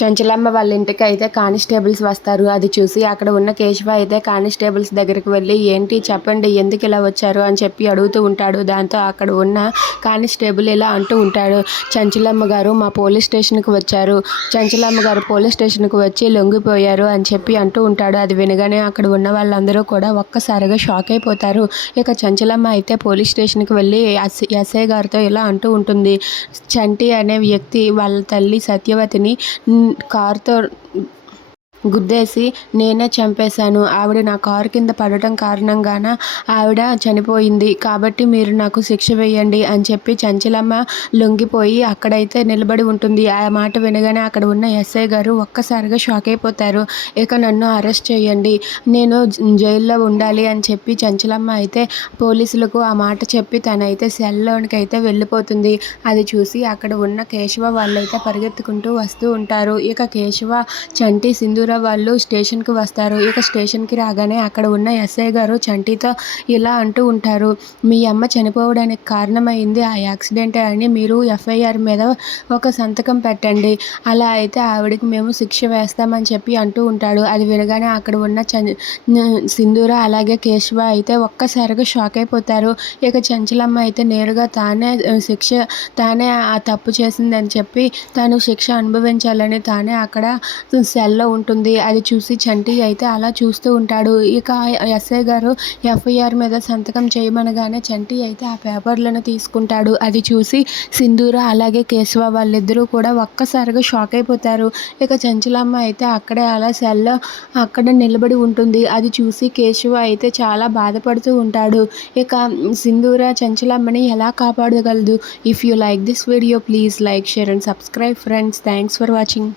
చంచలమ్మ వాళ్ళ ఇంటికి అయితే కానిస్టేబుల్స్ వస్తారు. అది చూసి అక్కడ ఉన్న కేశవ అయితే కానిస్టేబుల్స్ దగ్గరికి వెళ్ళి ఏంటి చెప్పండి ఎందుకు ఇలా వచ్చారు అని చెప్పి అడుగుతూ ఉంటాడు. దాంతో అక్కడ ఉన్న కానిస్టేబుల్ ఇలా అంటూ ఉంటాడు, చంచలమ్మ గారు మా పోలీస్ స్టేషన్కి వచ్చారు, చంచలమ్మ గారు పోలీస్ స్టేషన్కి వచ్చి లొంగిపోయారు అని చెప్పి అంటూ ఉంటాడు. అది వినగానే అక్కడ ఉన్న వాళ్ళందరూ కూడా ఒక్కసారిగా షాక్ అయిపోతారు. ఇక చంచలమ్మ అయితే పోలీస్ స్టేషన్కి వెళ్ళి ఎస్ఐ గారితో ఇలా అంటూ ఉంటుంది, చంటి అనే వ్యక్తి వాళ్ళ తల్లి సత్యవతిని కారుతో గుద్దేసి నేనే చంపేశాను. ఆవిడ నా కారు కింద పడటం కారణంగాన ఆవిడ చనిపోయింది. కాబట్టి మీరు నాకు శిక్ష వేయండి అని చెప్పి చంచలమ్మ లొంగిపోయి అక్కడైతే నిలబడి ఉంటుంది. ఆ మాట వినగానే అక్కడ ఉన్న ఎస్ఐ గారు ఒక్కసారిగా షాక్ అయిపోతారు. ఇక నన్ను అరెస్ట్ చేయండి, నేను జైల్లో ఉండాలి అని చెప్పి చంచలమ్మ అయితే పోలీసులకు ఆ మాట చెప్పి తనైతే సెల్లోనికి అయితే వెళ్ళిపోతుంది. అది చూసి అక్కడ ఉన్న కేశవ వాళ్ళైతే పరిగెత్తుకుంటూ వస్తూ ఉంటారు. ఇక కేశవ, చంటి, సింధూర వాళ్ళు స్టేషన్కి వస్తారు. ఇక స్టేషన్కి రాగానే అక్కడ ఉన్న ఎస్ఐ గారు చంటితో ఇలా అంటూ ఉంటారు, మీ అమ్మ చనిపోవడానికి కారణమైంది ఆ యాక్సిడెంటే అని మీరు ఎఫ్ఐఆర్ మీద ఒక సంతకం పెట్టండి, అలా అయితే ఆవిడకి మేము శిక్ష వేస్తామని చెప్పి అంటూ ఉంటాడు. అది వినగానే అక్కడ ఉన్న సింధూర అలాగే కేశవ అయితే ఒక్కసారిగా షాక్ అయిపోతారు. ఇక చంచలమ్మ అయితే నేరుగా తానే ఆ తప్పు చేసిందని చెప్పి తాను శిక్ష అనుభవించాలని తానే అక్కడ సెల్లో ఉంటుంది. అది చూసి చంటి అయితే అలా చూస్తూ ఉంటాడు. ఇక ఎస్ఐ గారు ఎఫ్ఐఆర్ మీద సంతకం చేయమనగానే చంటి అయితే ఆ పేపర్లను తీసుకుంటాడు. అది చూసి సింధూర అలాగే కేశవ వాళ్ళిద్దరూ కూడా ఒక్కసారిగా షాక్ అయిపోతారు. ఇక చంచలమ్మ అయితే అక్కడే అలా సెల్లో అక్కడ నిలబడి ఉంటుంది. అది చూసి కేశవ అయితే చాలా బాధపడుతూ ఉంటాడు. ఇక సింధూర చంచలమ్మని ఎలా కాపాడగలదు? If you like this video please like, share and subscribe friends. Thanks for watching.